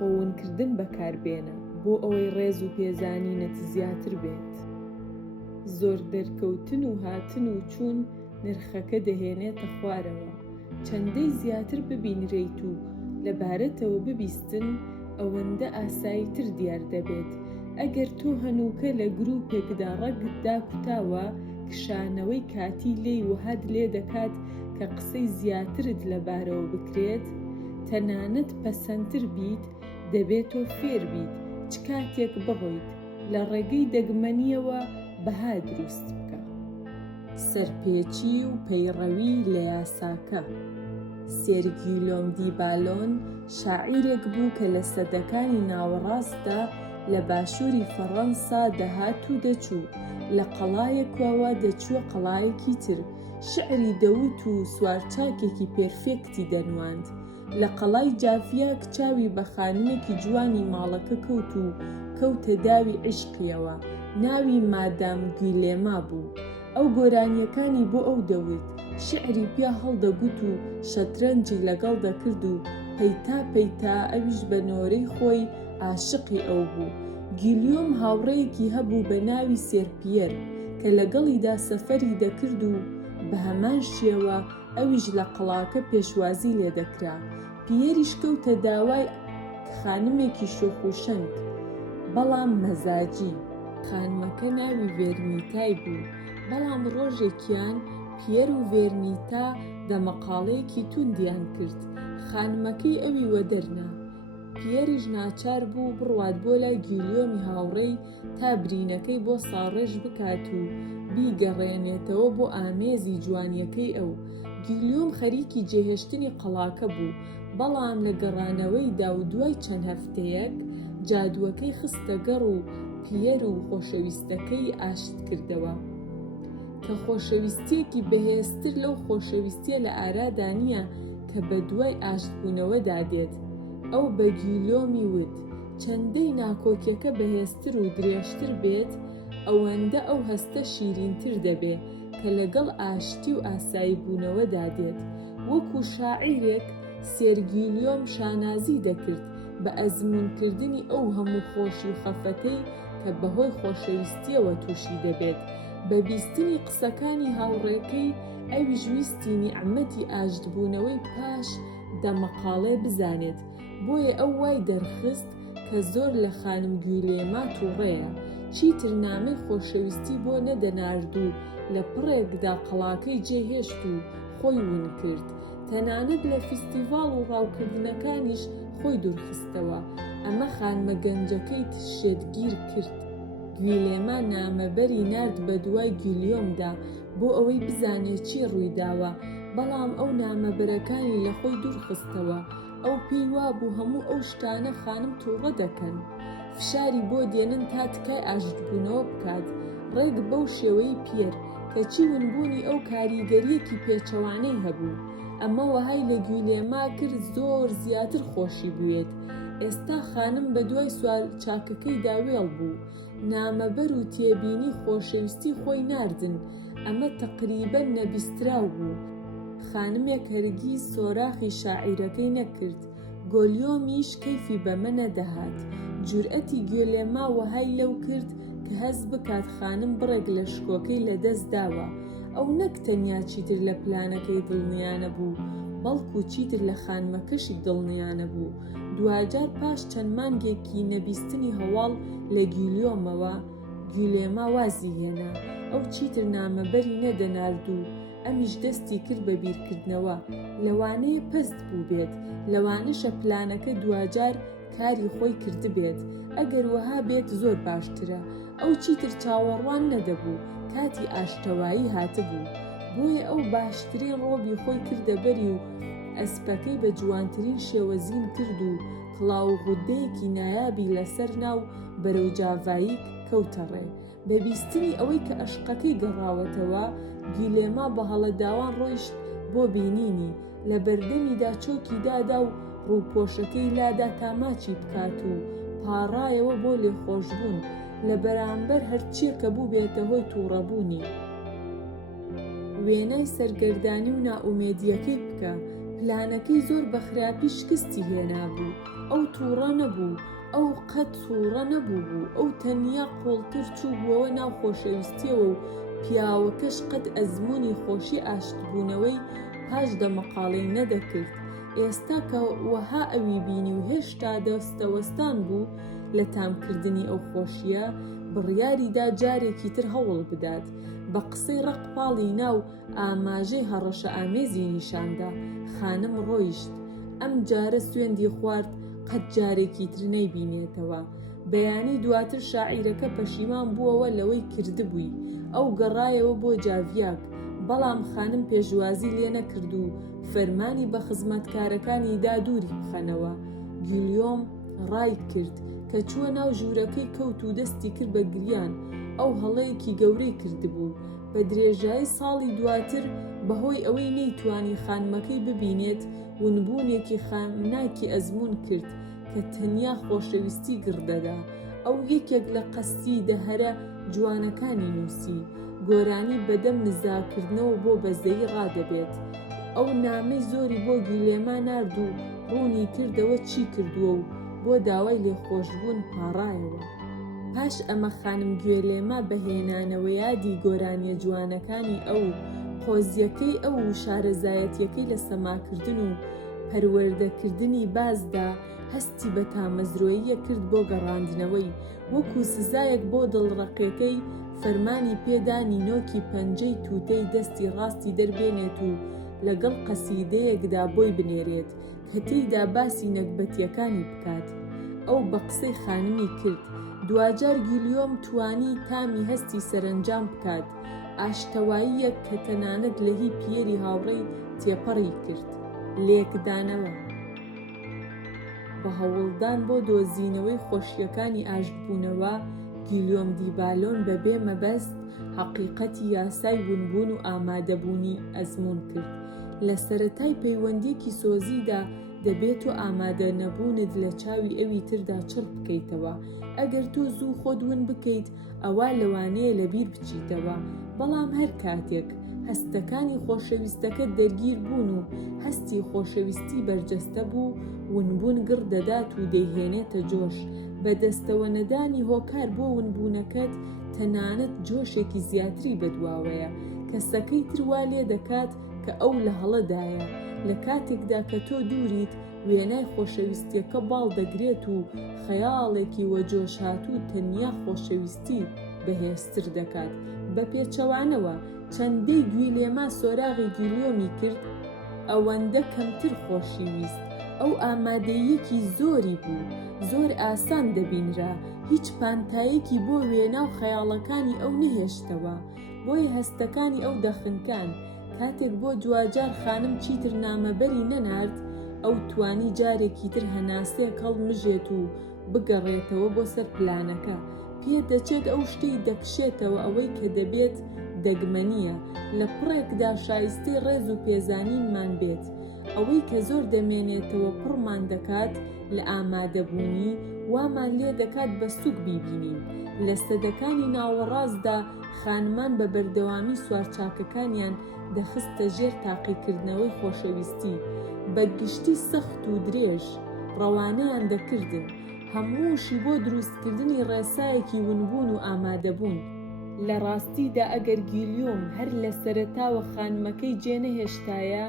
خۆونکردن بەکاربێنە بۆ ئەوەی ڕێز و پێزانینت زیاتر بێت. زۆر دەرکەوتن و هاتن و چوون نرخەکە دەهێنێتە خوارەوە. چەندەی زیاتر ببینرێیت و لەبارەتەوە ببیستن، ئەوەندە ئاساییتر دیار دەبێت. ئەگەر تۆ هەنووکە لە گروپێکدا ڕەگت داکوتاوە، کشانەوەی کاتی لێی وهات لێ دەکات کە قسەی زیاترت لەبارەوە بکرێت، تەنانەت پەسەندتر بیت، دەبێت تۆ فێر بیت چ کاتێک بڕۆیت لە ڕێگەی دەگمەنیەوە بەها دروست بکە. سەرپێچی و پەیڕەوی لە یاساکە. سێرگیلۆم دیبالۆن شاعیرێک بوو کە لە سەدەکانی ناوەڕاستدا لە باشووری فەڕەنسا دەهات و دەچوو، لە قەڵایەکەوە دەچووە قەڵایەکی تر. شعری دەوت و سوارچاکێکی پێرفێکتی دەنواند. لە قەڵای جافیا کچاوی بە خانمێکی جوانی ماڵەکە کەوت و کەوتە داوی عیشقیەوە. ناوی مادام گویلێما بوو. ئەو گۆرانیەکانی بۆ ئەو دەوت، شعری پیا هەڵدەگوت و شەترەنجی لەگەڵ دەکرد و پەیتا پەیتا ئەویش بە نۆرەی خۆی عاشقی ئەو بوو. گیلیۆم هاوڕێیەکی هەبوو بە ناوی سێرپیەر کە لەگەڵیدا سەفەری دەکرد و بە هەمان شێوە ئەویش لە قەڵاکە پێشوازی لێ دەکرا. پیەریش کەوتە داوای خانمێکی شۆخ و شەنگ، بەڵام مەزاجی. خانمەکە ناوی ڤێرمیتای بوو، بەڵام ڕۆژێکیان پیەر و ڤێرمیتا دەمەقاڵەیەکی توندیان کرد. خانمەکەی ئەوی وەدەرنا. پیەریش ناچار بوو بڕوات بۆ لای گیلیۆمی هاوڕێی تا برینەکەی بۆ ساڕێژ بکات و بیگەڕێنێتەوە بۆ ئامێزی جوانیەکەی ئەو. گیلیۆم خەریکی جێهێشتنی قەڵاکە بوو، بەڵام لە گەڕانەوەیدا و دوای چەند هەفتەیەک جادووەکەی خستە گەڕ و پیەر و خۆشەویستەکەی ئاشت کردەوە کە خۆشەویستیەکی بەهێزتر لەو خۆشەویستیە لە ئارادا نییە کە بە دوای ئاشتبوونەوە دادێت. ئەو بە گیلیۆمی وت، چەندەی ناکۆکیەکە بەهێزتر و درێژتر بێت، ئەوەندە ئەو هەستە شیرینتر دەبێت کە لەگەڵ ئاشتی و ئاسایی بوونەوە دادێت. وەکو شاعیرێک سێرگیلیۆم شانازی دەکرد بە ئەزموونکردنی ئەو هەموو خۆشی و خەفەتەی کە بەهۆی خۆشەویستیەوە تووشی دەبێت. بە بیستنی قسەکانی هاوڕێکەی ئەویش ویستی نیعمەتی ئاشتبوونەوەی پاش دەمەقاڵێ بزانێت. بۆیە ئەو وای دەرخست کە زۆر لە خانم گویلێما تووڕەیە، چیتر نامەی خۆشەویستی بۆ نەدەنارد و لە پڕێکدا قەڵاکەی جێهێشت و خۆی ون کرد. تەنانەت لە فیستیڤاڵ و ڕاوکردنەکانیش خۆی دوورخستەوە. ئەمە خانمە گەنجەکەی شێتگیر کرد. گویلێما نامەبەری نارد بە دوای گیلیۆمدا بۆ ئەوەی بزانێت چی ڕوویداوە، بەڵام ئەو نامەبەرەکانی لە خۆی دوورخستەوە. ئەو پێی وابوو هەموو ئەو شتانە خانم تووڕە دەکەن، فشاری بۆ دێنن تا تکای ئاشتبوونەوە بکات. ڕێک بەو شێوەی پێر کەچی ونبوونی ئەو کاریگەریەکی پێچەوانەی هەبوو. ئەمە وەهای لە گویلێما کرد زۆر زیاتر خۆشی بوێت. ئێستا خانم بە دوای سوال چاکەکەی داوێڵ بوو. نامەبەر و تێبینی خۆشەویستی خۆی ناردن. ئەمە تەقریبەن نەبیستراو بوو. خانمێک هەرگیز سۆراخی شاعیرەکەی نەکرد. گۆلیۆمیش کەیفی بەمە نەدەهات. جورئەتی گوێلێما وەهای لەو کرد کە هەز بکات خانم بڕێک لە شکۆکەی لەدەست داوە. ئەو نەک تەنیا چیتر لە پلانەکەی دڵنیانە بوو، بەڵکو چیتر لە خانمەکەشی دڵنیانە بوو. دوجار پاش چەند مانگێکی نەبیستنی هەواڵ لە گیلیۆمەوە، گویلێما وازی هێنا ئەو چیتر نامەبەری نەدەنارد و ئەمیش دەستی کرد بە بیرکردنەوە. لەوانەیە پەست بوو بێت، لەوانەشە پلانەکە دوجار کاری خۆی کردبێت. ئەگەر وەها بێت زۆر باشترە. ئەو چیتر چاوەڕوان نەدەبوو، کاتی ئاشتەوایی هاتبوو. بۆیە ئەو باشترین ڕۆبی خۆی کردە بەری و ئەسپەکەی بە جوانترین شێوە زین کرد و کڵاو غودەیەکی نایابی لەسەر ناو بەرەو جاڤایی کەوتە ڕێ. بە بیستنی ئەوەی کە ئەشقەکەی گەڕاوەتەوە، گیلێما بە هەڵەداوان ڕۆیشت بۆ بینینی. لە بەردەمیدا چۆکی دادا و ڕووپۆشەکەی لادا تا ماچی بکات و پاڕایەوە بۆ لێخۆشبوون لە بەرامبەر هەرچیە کە بوو بێتە هۆی تووڕەبوونی. وێنای سەرگەردانی و نائومێدیەکەی بکە. پلانەکەی زۆر بە خراپی شکستی هێنابوو. ئەو تووڕە نەبوو، ئەو قەت تووڕە نەبوو، ئەو تەنیا قۆڵتر چوو بووەوە ناو خۆشەویستیەوە و پیاوەکەش قەت ئەزموونی خۆشی ئاشتبوونەوەی پاش دەمەقاڵەی نەدەکرد. ئێستا کە وەها ئەوی بینی و هێشتا دەستەوەستان بوو لە تامکردنی ئەو خۆشیە، بڕیاریدا جارێکی تر هەوڵ بدات. بە قسەی ڕقپاڵی ناو ئاماژەی هەڕەشە ئامێزی نیشاندا. خانم ڕۆیشت. ئەم جارە سوێندی خوارد قەت جارێکی تر نەیبینێتەوە. بەیانی دواتر شاعیرەکە پەشیمان بووەوە لەوەی کردبووی. ئەو گەڕایەوە بۆ جاڤیاک، بەڵام خانم پێشوازی لێ نەکرد و فەرمانی بە خزمەتکارەکانی دا دووری بخەنەوە. گیلیۆم ڕای کرد کە چووە ناو ژوورەکەی کەوت و دەستی کرد بە گریان. ئەو هەڵەیەکی گەورەی کردبوو. بە درێژایی ساڵی دواتر بەهۆی ئەوەی نەیتوانی خانمەکەی ببینێت، ونبوونێکی خامناکی ئەزمون کرد کە تەنیا خۆشەویستی گڕدەدا. ئەو یەکێک لە قەستی دەهەرە جوانەکانی نووسی. گۆرانی بەدەم نزاکردنەوە بۆ بەزەیی ڕادەبێت. ئەو نامەی زۆری بۆ گیلێما نارد و ڕوونی کردەوە چی کردووە و بۆ داوای لێخۆشبوون پاڕایەوە. پاش ئەمە خانم گوێلێما بەهێنانەوە یادی گۆرانیە جوانەکانی ئەو قۆزیەکەی ئەو و شارەزایەتیەکەی لە سەماکردن و پەروەردەکردنی بازدا هەستی بە تامەزرۆییە کرد بۆ گەڕاندنەوەی. وەکو سزایەک بۆ دڵڕەقەکەی فەرمانی پێدا نینۆکی پەنجەی تووتەی دەستی ڕاستی دەربێنێت و لەگەڵ قەسیدەیەکدا بۆی بنێرێت کە تێیدا باسی نەکبەتیەکانی بکات. ئەو بە قسەی خانمی کرد. دوجار گیلیۆم توانی تامی هەستی سەرنجام بکات. ئاشتەواییەک کە تەنانەت لە هی پێری هاوڕێی تێپەڕی کرد. لێکدانەوە بە هەوڵدان بۆ دۆزینەوەی خۆشیەکانی ئاشتبوونەوە، گیلیۆم دیبالۆن بەبێ مەبەست حەقیقەتی یاسای ونبوون و ئامادەبوونی ئەزمون کرد. لە سەرەتای پەیوەندیەکی سۆزیدا دەبێت و ئامادە نەبوونت لە چاوی ئەوی تردا چڕ بکەیتەوە. ئەگەر تۆ زوو خۆت ون بکەیت، ئەوە لەوانەیە لەبیر بچیتەوە. بەڵام هەر کاتێک هەستەکانی خۆشەویستەکەت دەرگیر بوون و هەستی خۆشەویستی بەرجەستە بوو، ونبوون گڕ دەدات و دەیهێنێتە جۆش. بەدەستەوە نەدانی هۆکار بۆ ونبوونەکەت تەنانەت جۆشێکی زیاتری بەدواوەیە. کەسەکەی تروا لێ دەکات کە ئەو لە هەڵەدایە. لە کاتێکدا کە تۆ دووریت، وێنای خۆشەویستیەکە باڵ دەگرێت و خەیاڵێکی وەجۆش هاتوو تەنیا خۆشەویستی بەهێزتر دەکات. بە پێچەوانەوە چەندەی گویلێما سۆراغی گیلیۆمی کرد، ئەوەندە کەمتر خۆشیویست. ئەو ئامادەیەکی زۆری بوو، زۆر ئاسان دەبینرا. هیچ پانتایەکی بۆ وێنا و خەیاڵەکانی ئەو نەهێشتەوە، بۆی هەستەکانی ئەو دەخنکان. کاتێک بۆ دوجار خانم چیتر نامەبەری نەنارد، ئەو توانی جارێکی تر هەناسەیەک هەڵمژێت و بگەڕێتەوە بۆ سەر پلانەکە. پێ دەچێت ئەو شتەی دەکشێتەوە ئەوەی کە دەبێت دەگمەنیە. لە پڕێکدا شایستەی ڕێز و پێزانینمان بێت. ئەوەی کە زۆر دەمێنێتەوە پڕمان دەکات لە ئامادەبوونی، وامان لێ دەکات بە سوک بیبینین. لە سەدەکانی ناوەڕاستدا خانمان بە بەردەوامی سوارچاکەکانیان دەخستە ژێر تاقیکردنەوەی خۆشەویستی. بە گشتی سەخت و درێژ ڕەوانەیان دەکردن، هەمووشی بۆ دروستکردنی ڕێسایەکی ونبوون و ئامادەبوون. لە ڕاستیدا ئەگەر گیلیۆم هەر لە سەرەتاوە خانمەکەی جێنەهێشتایە،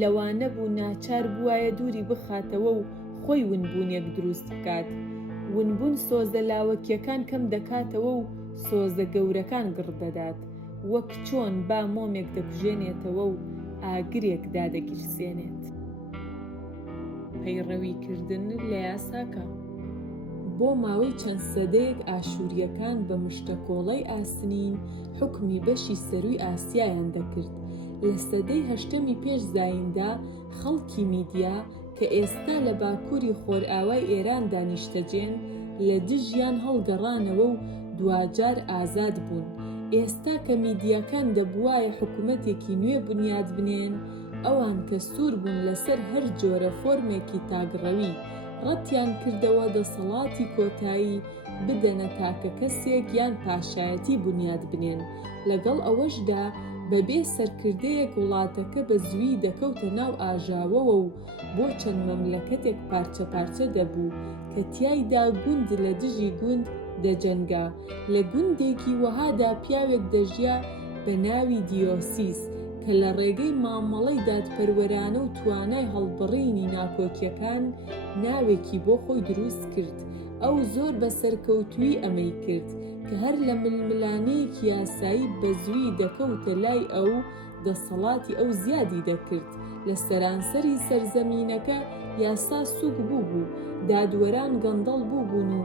لەوانە بوو ناچار بووایە دووری بخاتەوە و خۆی ونبوونێک دروست بکات. ونبوون سۆزە لاوەکیەکان کەم دەکاتەوە و سۆزە گەورەکان گڕ دەدات. وەک چۆن با مۆمێک دەکوژێنێتەوە و ئاگرێک دادەگیرسێنێت. پەیڕەویکردن لە یاساکە. بۆ ماوەی چەند سەدەیەک ئاشووریەکان بە مشتەکۆڵەی ئاسنین حکمی بەشی سەرووی ئاسیایان دەکرد. لە سەدەی هەشتەمی پێش زایندا خەڵکی میدیا کە ئێستا لە باکووری خۆرئاوای ئێران دانیشتەجێن، لە دژیان هەڵگەڕانەوە و دوجار ئازاد بوون. ئێستا کە میدیاکان دەبوایە حکوومەتێکی نوێ بنیاد بنێن، ئەوان کە سوور بوون لەسەر هەر جۆرە فۆرمێکی تاگڕەوی، ڕەتیان کردەوە دەسەڵاتی کۆتایی بدەنە تاکە کەسێک یان پاشایەتی بنیاد بنێن. لەگەڵ ئەوەشدا بەبێ سەرکردەیەک وڵاتەکە بە زووی دەکەوتە ناو ئاژاوەوە و بۆ چەند مەملەکەتێک پارچە پارچە دەبوو کە تیایدا گوند لە دژی گوند دەجەنگا. لە گوندێکی وەهادا پیاوێک دەژیا بە ناوی دیۆسیس کە لە ڕێگەی مامەڵەی دادپەروەرانە و توانای هەڵبڕینی ناکۆکیەکان ناوێکی بۆ خۆی دروست کرد. ئەو زۆر بە سەرکەوتووی ئەمەی کرد کە هەر لە ململانەیەکی یاسایی بە زووی دەکەوتە لای ئەو دەسەڵاتی ئەو زیادی دەکرد. لە سەرانسەری سەرزەمینەکە یاسا سووک بوو، دادوەران گەندەڵ بوون و